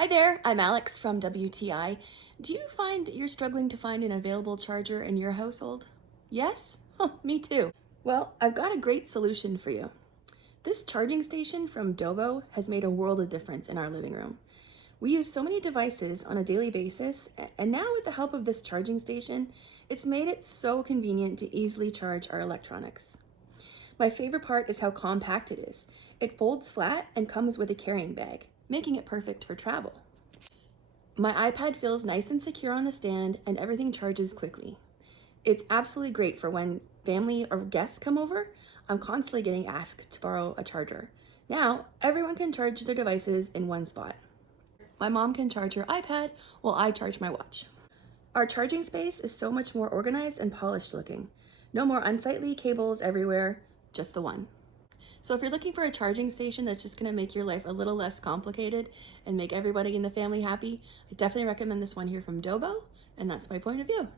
Hi there, I'm Alex from WTI. Do you find that you're struggling to find an available charger in your household? Yes? Oh, me too. Well, I've got a great solution for you. This charging station from doeboe has made a world of difference in our living room. We use so many devices on a daily basis, and now with the help of this charging station, it's made it so convenient to easily charge our electronics. My favorite part is how compact it is. It folds flat and comes with a carrying bag, making it perfect for travel. My iPad feels nice and secure on the stand, and everything charges quickly. It's absolutely great for when family or guests come over. I'm constantly getting asked to borrow a charger. Now, everyone can charge their devices in one spot. My mom can charge her iPad while I charge my watch. Our charging space is so much more organized and polished looking. No more unsightly cables everywhere, just the one. So if you're looking for a charging station that's just gonna make your life a little less complicated and make everybody in the family happy, I definitely recommend this one here from doeboe, and that's my point of view.